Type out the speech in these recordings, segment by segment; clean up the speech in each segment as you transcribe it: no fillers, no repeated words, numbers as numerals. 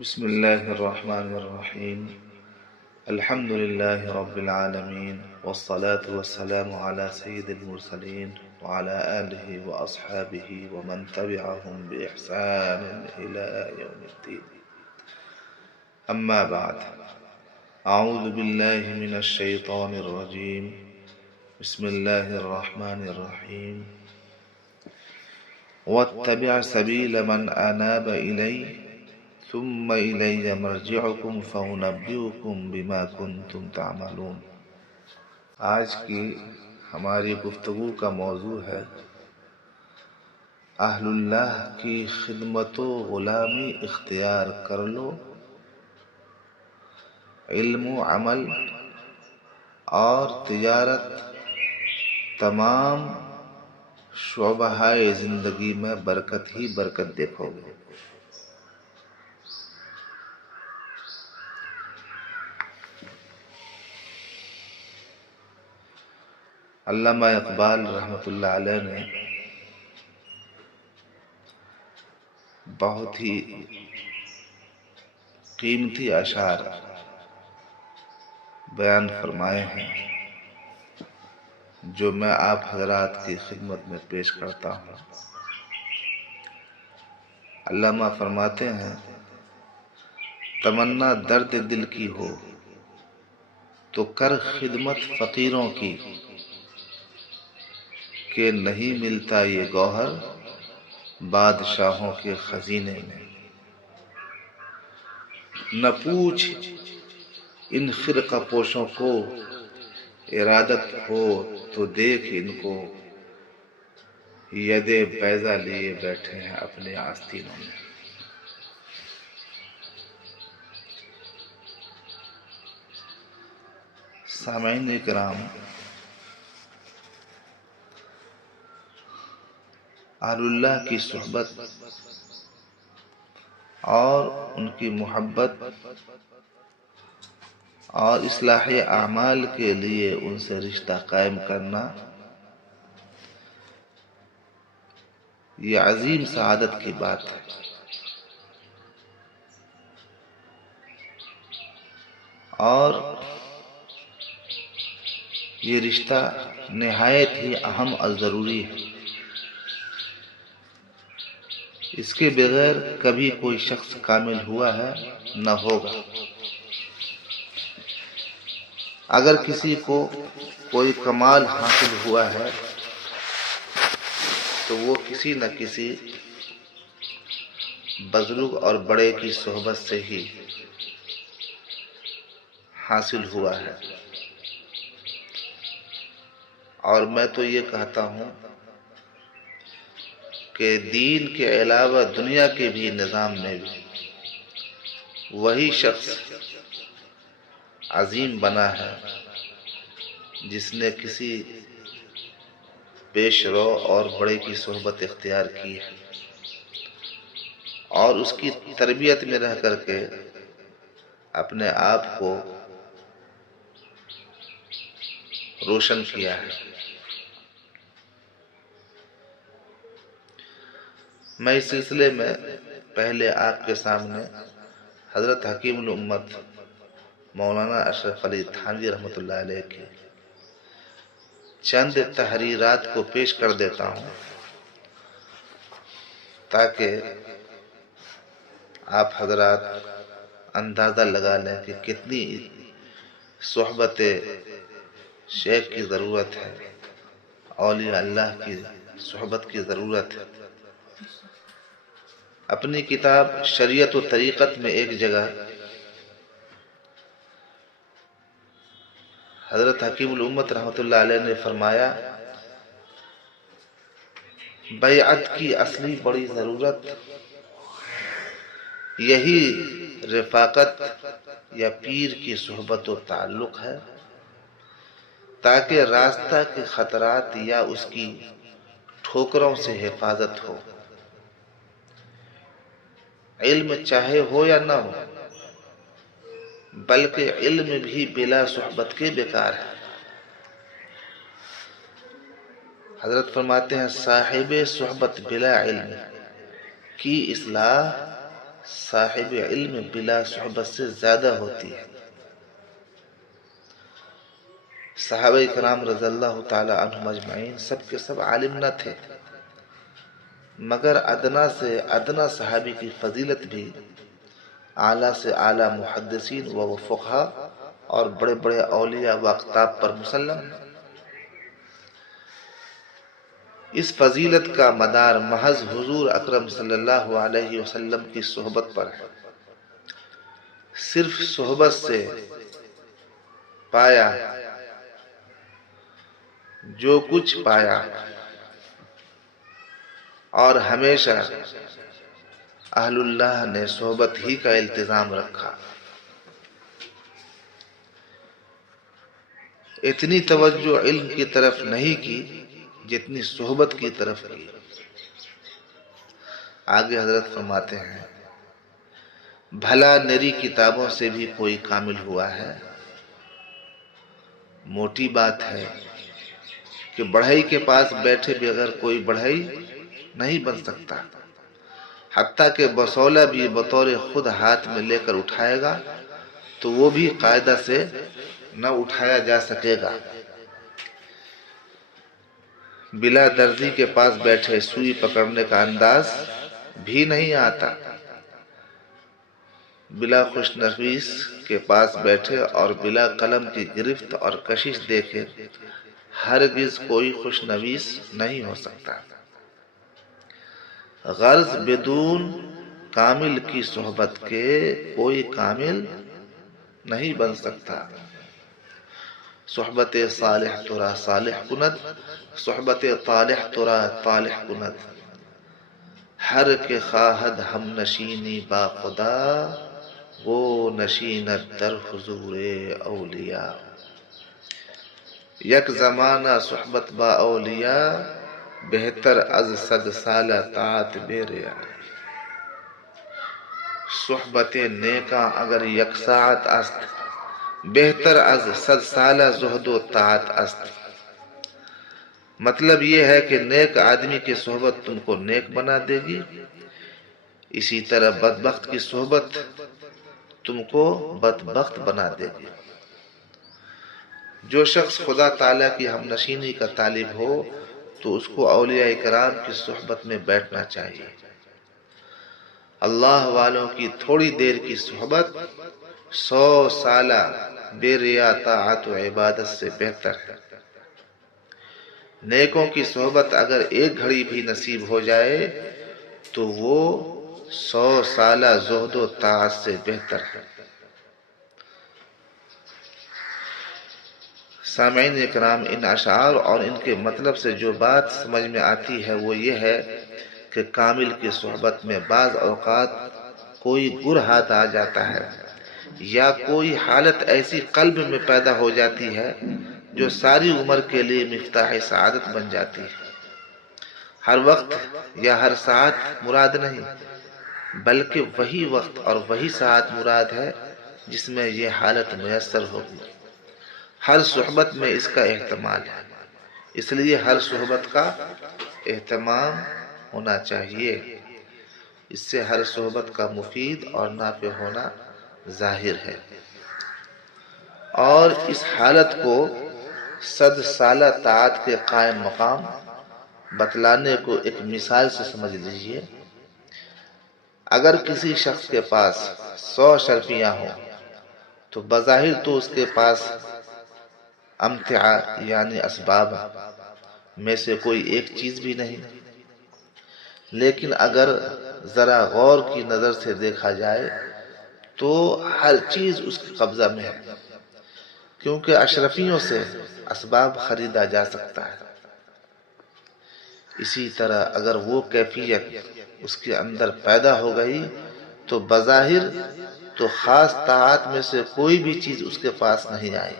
بسم الله الرحمن الرحيم. الحمد لله رب العالمين، والصلاة والسلام على سيد المرسلين وعلى آله وأصحابه ومن تبعهم بإحسان إلى يوم الدين. أما بعد، أعوذ بالله من الشيطان الرجيم. بسم الله الرحمن الرحيم. واتبع سبيل من أناب إلي ثم إلي مرجعكم فأنبئكم بما كنتم تعملون. آج کی ہماری گفتگو کا موضوع ہے اہل اللہ کی خدمت و غلامی اختیار کر لو، علم و عمل اور تجارت تمام شعبہ زندگی میں برکت ہی برکت دیکھو گے۔ علامہ اقبال رحمۃ اللہ علیہ نے بہت ہی قیمتی اشعار بیان فرمائے ہیں جو میں آپ حضرات کی خدمت میں پیش کرتا ہوں۔ علامہ فرماتے ہیں، تمنا درد دل کی ہو تو کر خدمت فقیروں کی، کہ نہیں ملتا یہ گوہر بادشاہوں کے خزینے میں۔ نہ پوچھ ان خرقہ پوشوں کو، ارادت ہو تو دیکھ ان کو، ید بیضا لیے بیٹھے ہیں اپنے آستینوں میں۔ سامعین اکرام، اہل اللہ کی صحبت اور ان کی محبت اور اصلاح اعمال کے لیے ان سے رشتہ قائم کرنا، یہ عظیم سعادت کی بات ہے۔ اور یہ رشتہ نہایت ہی اہم اور ضروری ہے۔ اس کے بغیر کبھی کوئی شخص کامل ہوا ہے نہ ہوگا۔ اگر کسی کو کوئی کمال حاصل ہوا ہے تو وہ کسی نہ کسی بزرگ اور بڑے کی صحبت سے ہی حاصل ہوا ہے۔ اور میں تو یہ کہتا ہوں کہ دین کے علاوہ دنیا کے بھی نظام میں بھی وہی شخص عظیم بنا ہے جس نے کسی پیش رو اور بڑے کی صحبت اختیار کی ہے اور اس کی تربیت میں رہ کر کے اپنے آپ کو روشن کیا ہے۔ میں اس سلسلے میں پہلے آپ کے سامنے حضرت حکیم الامت مولانا اشرف علی تھانوی رحمۃ اللہ علیہ کی چند تحریرات کو پیش کر دیتا ہوں تاکہ آپ حضرات اندازہ لگا لیں کہ کتنی صحبت شیخ کی ضرورت ہے، اولیاء اللہ کی صحبت کی ضرورت ہے۔ اپنی کتاب شریعت و طریقت میں ایک جگہ حضرت حکیم الامت رحمۃ اللہ علیہ نے فرمایا، بیعت کی اصلی بڑی ضرورت یہی رفاقت یا پیر کی صحبت و تعلق ہے، تاکہ راستہ کے خطرات یا اس کی ٹھوکروں سے حفاظت ہو۔ علم چاہے ہو یا نہ ہو، بلکہ علم بھی بلا صحبت کے بیکار ہے۔ حضرت فرماتے ہیں، صاحب صحبت بلا علم کی اصلاح صاحب علم بلا صحبت سے زیادہ ہوتی ہے۔ صحابہ کرام رضی اللہ تعالی عنہم اجمعین سب کے سب عالم نہ تھے، مگر ادنا سے ادنا صحابی کی فضیلت بھی اعلیٰ سے اعلیٰ محدثین و فقہا اور بڑے بڑے اولیاء و اقطاب پر مسلم ہے۔ اس فضیلت کا مدار محض حضور اکرم صلی اللہ علیہ وسلم کی صحبت پر ہے۔ صرف صحبت سے پایا جو کچھ پایا، اور ہمیشہ اہل اللہ نے صحبت ہی کا التزام رکھا۔ اتنی توجہ علم کی طرف نہیں کی جتنی صحبت کی طرف کی۔ آگے حضرت فرماتے ہیں، بھلا نری کتابوں سے بھی کوئی کامل ہوا ہے؟ موٹی بات ہے کہ بڑھئی کے پاس بیٹھے بغیر کوئی بڑھئی نہیں بن سکتا، حتیٰ کہ بسولہ بھی بطور خود ہاتھ میں لے کر اٹھائے گا تو وہ بھی قاعدہ سے نہ اٹھایا جا سکے گا۔ بلا درزی کے پاس بیٹھے سوئی پکڑنے کا انداز بھی نہیں آتا، بلا خوش نویس کے پاس بیٹھے اور بلا قلم کی گرفت اور کشش دیکھے ہرگز کوئی خوش نویس نہیں ہو سکتا۔ غرض بدون کامل کی صحبت کے کوئی کامل نہیں بن سکتا۔ صحبت صالح ترا صالح کند، صحبت طالح ترا طالح کند، ہر کے خواہد ہم نشینی با خدا، وہ نشینت در حضور اولیاء۔ یک زمانہ صحبت با اولیاء، بہتر از 100 سالہ طاعت بے ریا۔ صحبت نیکاں اگر یک ساعت است، بہتر از 100 سالہ زہد و طاعت است۔ مطلب یہ ہے کہ نیک آدمی کی صحبت تم کو نیک بنا دے گی، اسی طرح بدبخت کی صحبت تم کو بدبخت بنا دے گی۔ جو شخص خدا تعالیٰ کی ہم نشینی کا طالب ہو تو اس کو اولیاء کرام کی صحبت میں بیٹھنا چاہیے۔ اللہ والوں کی تھوڑی دیر کی صحبت 100 سالہ بے ریا طاعت و عبادت سے بہتر ہے۔ نیکوں کی صحبت اگر ایک گھڑی بھی نصیب ہو جائے تو وہ 100 سالہ زہد و طاعت سے بہتر ہے۔ سامعین اکرام، ان اشعار اور ان کے مطلب سے جو بات سمجھ میں آتی ہے وہ یہ ہے کہ کامل کی صحبت میں بعض اوقات کوئی گر ہاتھ آ جاتا ہے، یا کوئی حالت ایسی قلب میں پیدا ہو جاتی ہے جو ساری عمر کے لیے مفتاح سعادت بن جاتی ہے۔ ہر وقت یا ہر ساعت مراد نہیں، بلکہ وہی وقت اور وہی ساعت مراد ہے جس میں یہ حالت میسر ہوگی۔ ہر صحبت میں اس کا احتمال ہے، اس لیے ہر صحبت کا اہتمام ہونا چاہیے۔ اس سے ہر صحبت کا مفید اور نافع ہونا ظاہر ہے۔ اور اس حالت کو 100 سالہ طاعت کے قائم مقام بتلانے کو ایک مثال سے سمجھ لیجئے۔ اگر کسی شخص کے پاس 100 شرفیاں ہوں تو بظاہر تو اس کے پاس امتعہ یعنی اسباب میں سے کوئی ایک چیز بھی نہیں، لیکن اگر ذرا غور کی نظر سے دیکھا جائے تو ہر چیز اس کے قبضہ میں ہے، کیونکہ اشرفیوں سے اسباب خریدا جا سکتا ہے۔ اسی طرح اگر وہ کیفیت اس کے اندر پیدا ہو گئی تو بظاہر تو خاص طاعت میں سے کوئی بھی چیز اس کے پاس نہیں آئی،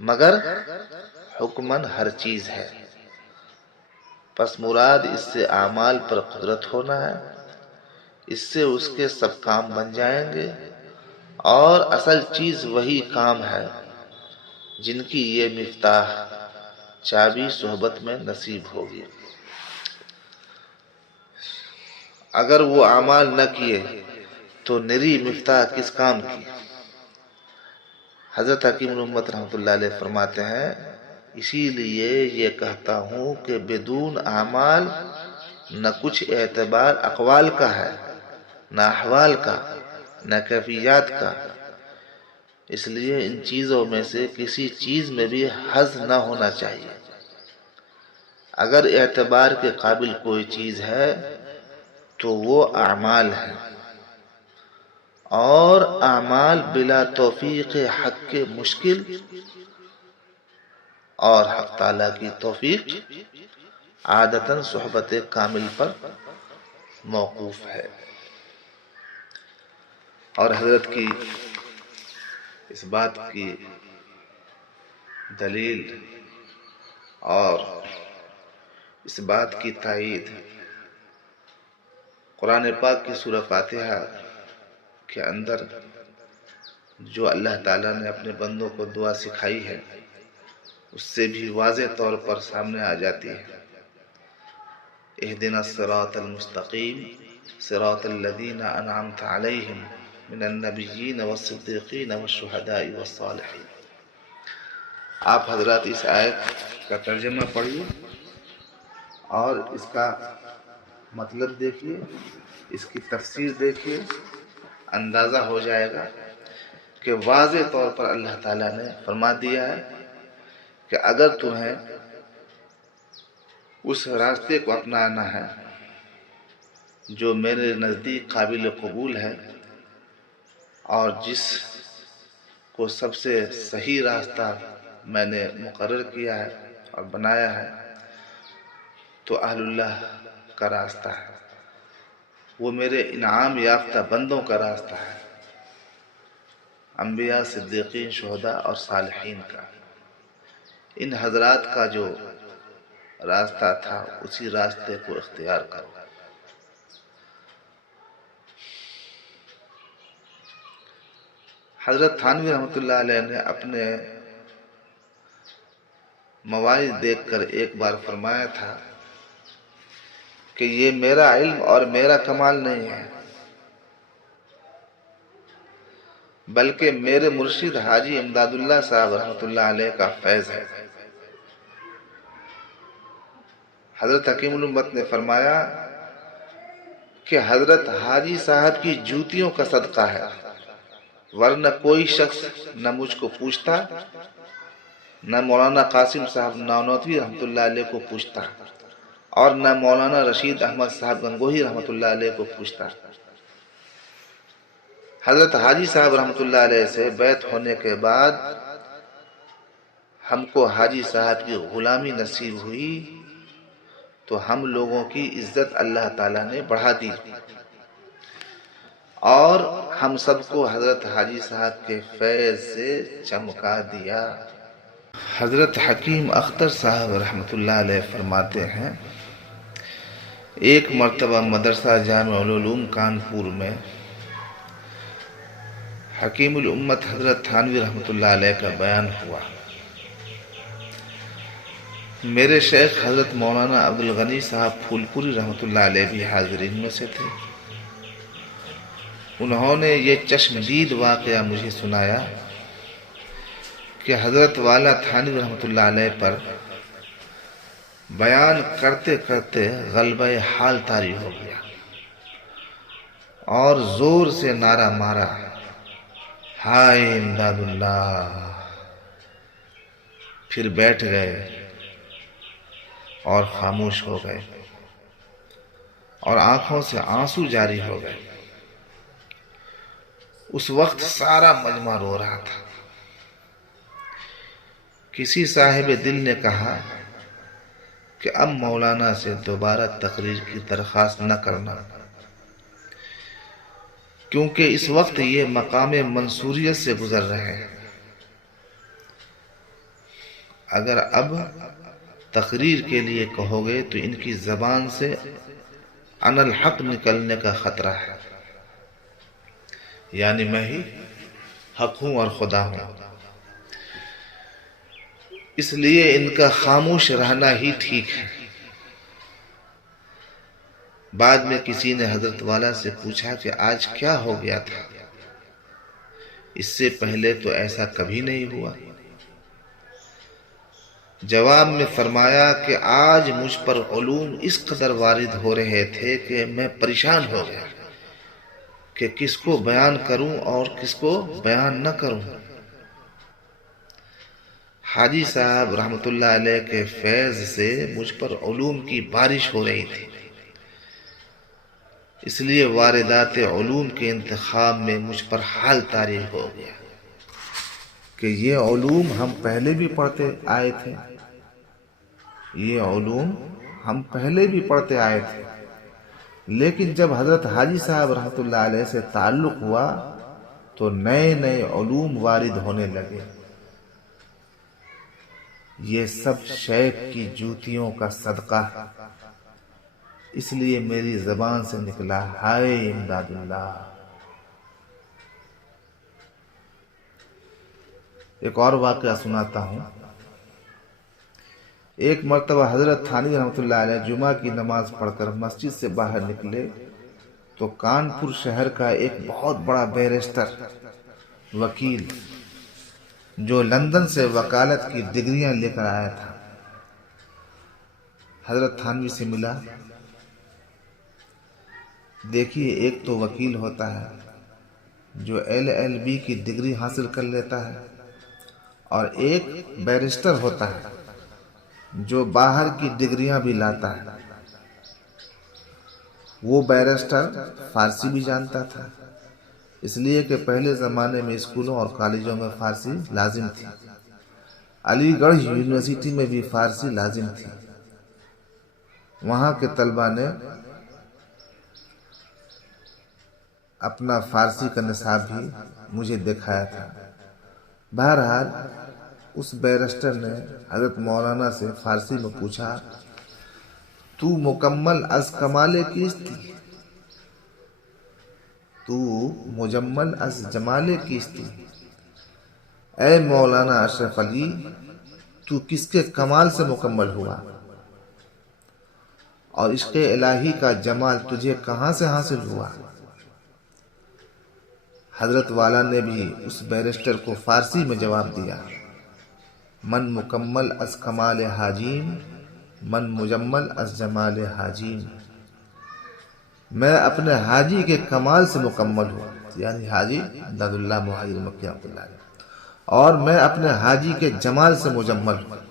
مگر حکماً ہر چیز ہے۔ پس مراد اس سے اعمال پر قدرت ہونا ہے، اس سے اس کے سب کام بن جائیں گے، اور اصل چیز وہی کام ہے جن کی یہ مفتاح چابی صحبت میں نصیب ہوگی۔ اگر وہ اعمال نہ کیے تو نری مفتاح کس کام کی؟ حضرت حکیم الامت رحمۃ اللہ علیہ فرماتے ہیں اسی لیے یہ کہتا ہوں کہ بدون اعمال نہ کچھ اعتبار اقوال کا ہے، نہ احوال کا، نہ کیفیات کا، اس لیے ان چیزوں میں سے کسی چیز میں بھی حظ نہ ہونا چاہیے۔ اگر اعتبار کے قابل کوئی چیز ہے تو وہ اعمال ہے، اور اعمال بلا توفیق حق کے مشکل، اور حق تعالیٰ کی توفیق عادتاً صحبت کامل پر موقوف ہے۔ اور حضرت کی اس بات کی دلیل اور اس بات کی تائید قرآن پاک کی سورہ فاتحہ کے اندر جو اللہ تعالیٰ نے اپنے بندوں کو دعا سکھائی ہے اس سے بھی واضح طور پر سامنے آ جاتی ہے۔ اہدنا الصراط المستقیم صراط الذین انعمت علیہم من النبیین والصدیقین والشہداء والصالحین۔ آپ حضرات اس آیت کا ترجمہ پڑھیے اور اس کا مطلب دیکھیے، اس کی تفسیر دیکھیے، اندازہ ہو جائے گا کہ واضح طور پر اللہ تعالیٰ نے فرما دیا ہے کہ اگر تمہیں اس راستے کو اپنانا ہے جو میرے نزدیک قابل قبول ہے اور جس کو سب سے صحیح راستہ میں نے مقرر کیا ہے اور بنایا ہے، تو اہل اللہ کا راستہ ہے، وہ میرے انعام یافتہ بندوں کا راستہ ہے، انبیاء، صدیقین، شہداء اور صالحین کا۔ ان حضرات کا جو راستہ تھا اسی راستے کو اختیار کرو۔ حضرت تھانوی رحمۃ اللہ علیہ نے اپنے مواعظ دیکھ کر ایک بار فرمایا تھا کہ یہ میرا علم اور میرا کمال نہیں ہے، بلکہ میرے مرشد حاجی امداد اللہ صاحب رحمۃ اللہ علیہ کا فیض ہے۔ حضرت حکیم الامت نے فرمایا کہ حضرت حاجی صاحب کی جوتیوں کا صدقہ ہے، ورنہ کوئی شخص نہ مجھ کو پوچھتا، نہ مولانا قاسم صاحب نانوتوی رحمۃ اللہ علیہ کو پوچھتا، اور نہ مولانا رشید احمد صاحب گنگوہی رحمۃ اللہ علیہ کو پوچھتا۔ حضرت حاجی صاحب رحمۃ اللہ علیہ سے بیعت ہونے کے بعد ہم کو حاجی صاحب کی غلامی نصیب ہوئی تو ہم لوگوں کی عزت اللہ تعالیٰ نے بڑھا دی اور ہم سب کو حضرت حاجی صاحب کے فیض سے چمکا دیا۔ حضرت حکیم اختر صاحب رحمۃ اللہ علیہ فرماتے ہیں ایک مرتبہ مدرسہ جامع العلوم کانپور میں حکیم الامت حضرت تھانوی رحمۃ اللہ علیہ کا بیان ہوا۔ میرے شیخ حضرت مولانا عبدالغنی صاحب پھول پوری رحمۃ اللہ علیہ بھی حاضرین میں سے تھے۔ انہوں نے یہ چشمدید واقعہ مجھے سنایا کہ حضرت والا تھانوی رحمۃ اللہ علیہ پر بیان کرتے کرتے غلبہ حال طاری ہو گیا اور زور سے نعرہ مارا، ہائے امداد اللہ، پھر بیٹھ گئے اور خاموش ہو گئے اور آنکھوں سے آنسو جاری ہو گئے۔ اس وقت سارا مجمع رو رہا تھا۔ کسی صاحب دل نے کہا کہ اب مولانا سے دوبارہ تقریر کی درخواست نہ کرنا، کیونکہ اس وقت یہ مقام منصوریت سے گزر رہے ہیں، اگر اب تقریر کے لیے کہو گے تو ان کی زبان سے ان الحق نکلنے کا خطرہ ہے، یعنی میں ہی حق ہوں اور خدا ہوں، اس لیے ان کا خاموش رہنا ہی ٹھیک ہے۔ بعد میں کسی نے حضرت والا سے پوچھا کہ آج کیا ہو گیا تھا، اس سے پہلے تو ایسا کبھی نہیں ہوا۔ جواب میں فرمایا کہ آج مجھ پر علوم اس قدر وارد ہو رہے تھے کہ میں پریشان ہو گیا کہ کس کو بیان کروں اور کس کو بیان نہ کروں۔ حاجی صاحب رحمت اللہ علیہ کے فیض سے مجھ پر علوم کی بارش ہو رہی تھی، اس لیے واردات علوم کے انتخاب میں مجھ پر حال طاری ہو گیا کہ یہ علوم ہم پہلے بھی پڑھتے آئے تھے، یہ علوم ہم پہلے بھی پڑھتے آئے تھے، لیکن جب حضرت حاجی صاحب رحمت اللہ علیہ سے تعلق ہوا تو نئے نئے علوم وارد ہونے لگے۔ یہ سب شیخ کی جوتیوں کا صدقہ، اس لیے میری زبان سے نکلا ہائے امداد اللہ۔ ایک اور واقعہ سناتا ہوں۔ ایک مرتبہ حضرت تھانوی رحمت اللہ علیہ جمعہ کی نماز پڑھ کر مسجد سے باہر نکلے تو کانپور شہر کا ایک بہت بڑا بیرسٹر وکیل جو لندن سے وکالت کی ڈگریاں لے کر آیا تھا حضرت تھانوی سے ملا۔ دیکھیے، ایک تو وکیل ہوتا ہے جو LLB کی ڈگری حاصل کر لیتا ہے، اور ایک بیرسٹر ہوتا ہے جو باہر کی ڈگریاں بھی لاتا ہے۔ وہ بیرسٹر فارسی بھی جانتا تھا، اس لیے کہ پہلے زمانے میں اسکولوں اور کالجوں میں فارسی لازم تھی، علی گڑھ یونیورسٹی میں بھی فارسی لازم تھی۔ وہاں کے طلبہ نے اپنا فارسی کا نصاب بھی مجھے دکھایا تھا۔ بہرحال اس بیرسٹر نے حضرت مولانا سے فارسی میں پوچھا، تو مکمل از کمال کیستی، تو مجمل از جمال کیستی، اے مولانا اشرف علی، تو کس کے کمال سے مکمل ہوا اور عشق الہی کا جمال تجھے کہاں سے حاصل ہوا؟ حضرت والا نے بھی اس بیرسٹر کو فارسی میں جواب دیا، من مکمل از کمال حاجیم، من مجمل از جمال حاجیم، میں اپنے حاجی کے کمال سے مکمل ہوں، یعنی حاجی امداد اللہ مہاجر مکی رحمۃ اللہ علیہ، اور میں اپنے حاجی کے جمال سے مجمل ہوں۔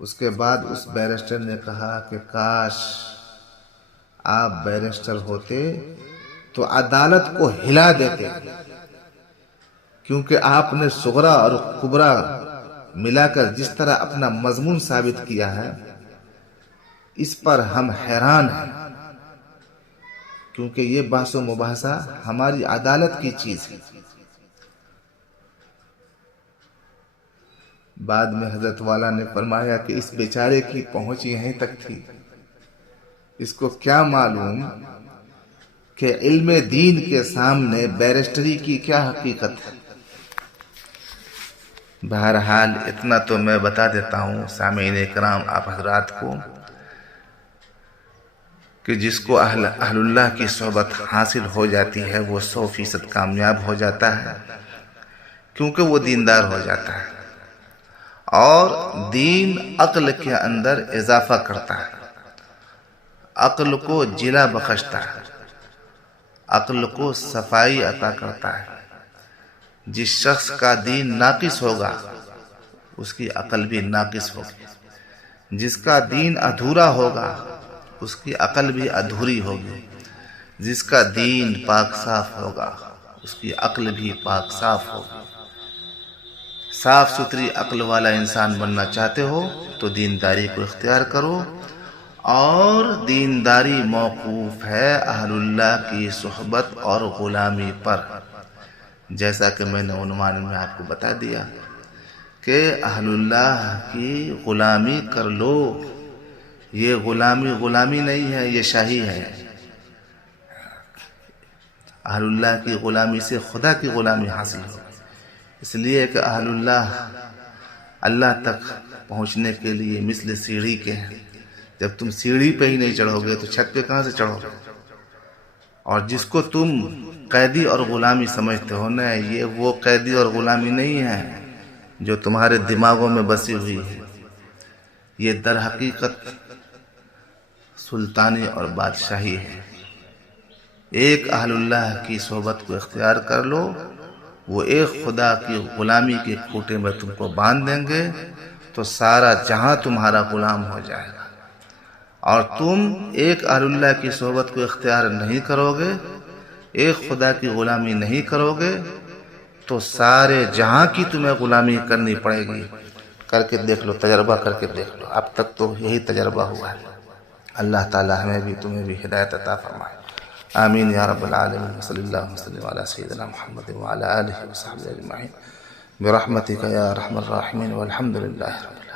اس کے بعد اس بیرسٹر نے کہا کہ کاش آپ بیرسٹر ہوتے تو عدالت کو ہلا دیتے، کیونکہ آپ نے صغرا اور کبرا ملا کر جس طرح اپنا مضمون ثابت کیا ہے، اس پر ہم حیران ہیں، کیونکہ یہ بحث و مباحثہ ہماری عدالت کی چیز ہے۔ بعد میں حضرت والا نے فرمایا کہ اس بیچارے کی پہنچ یہیں تک تھی، اس کو کیا معلوم کہ علم دین کے سامنے بیرسٹری کی کیا حقیقت ہے۔ بہرحال اتنا تو میں بتا دیتا ہوں سامعین کرام آپ حضرات کو کہ جس کو اہل اللہ کی صحبت حاصل ہو جاتی ہے وہ 100% کامیاب ہو جاتا ہے، کیونکہ وہ دیندار ہو جاتا ہے، اور دین عقل کے اندر اضافہ کرتا ہے، عقل کو جلا بخشتا ہے، عقل کو صفائی عطا کرتا ہے۔ جس شخص کا دین ناقص ہوگا اس کی عقل بھی ناقص ہوگی، جس کا دین ادھورا ہوگا اس کی عقل بھی ادھوری ہوگی، جس کا دین پاک صاف ہوگا اس کی عقل بھی پاک صاف ہوگی۔ صاف ستھری عقل والا انسان بننا چاہتے ہو تو دینداری کو اختیار کرو، اور دینداری موقوف ہے اہل اللہ کی صحبت اور غلامی پر، جیسا کہ میں نے عنوان میں آپ کو بتا دیا کہ اہل اللہ کی غلامی کر لو۔ یہ غلامی نہیں ہے، یہ شاہی ہے۔ اہل اللہ کی غلامی سے خدا کی غلامی حاصل ہو، اس لیے کہ اہل اللہ تک پہنچنے کے لیے مثل سیڑھی کے ہیں، جب تم سیڑھی پہ ہی نہیں چڑھو گے تو چھت پہ کہاں سے چڑھو گے؟ اور جس کو تم قیدی اور غلامی سمجھتے ہو نا، یہ وہ قیدی اور غلامی نہیں ہے جو تمہارے دماغوں میں بسی ہوئی ہے، یہ در حقیقت سلطانی اور بادشاہی ہے۔ ایک اہل اللہ کی صحبت کو اختیار کر لو، وہ ایک خدا کی غلامی کے کھوٹے میں تم کو باندھ دیں گے تو سارا جہاں تمہارا غلام ہو جائے گا۔ اور تم ایک اہل اللہ کی صحبت کو اختیار نہیں کرو گے، ایک خدا کی غلامی نہیں کرو گے تو سارے جہاں کی تمہیں غلامی کرنی پڑے گی۔ کر کے دیکھ لو، تجربہ کر کے دیکھ لو، اب تک تو یہی تجربہ ہوا ہے۔ اللہ تعالی ہمیں بھی تمہیں بھی ہدایت عطا فرمائے، آمین یا رب العالمین۔ صلی اللہ وسلم علی سیدنا محمد وعلی آلہ وصحبہ اجمعین برحمتک یا ارحم الراحمین، والحمد للہ رب العالمین۔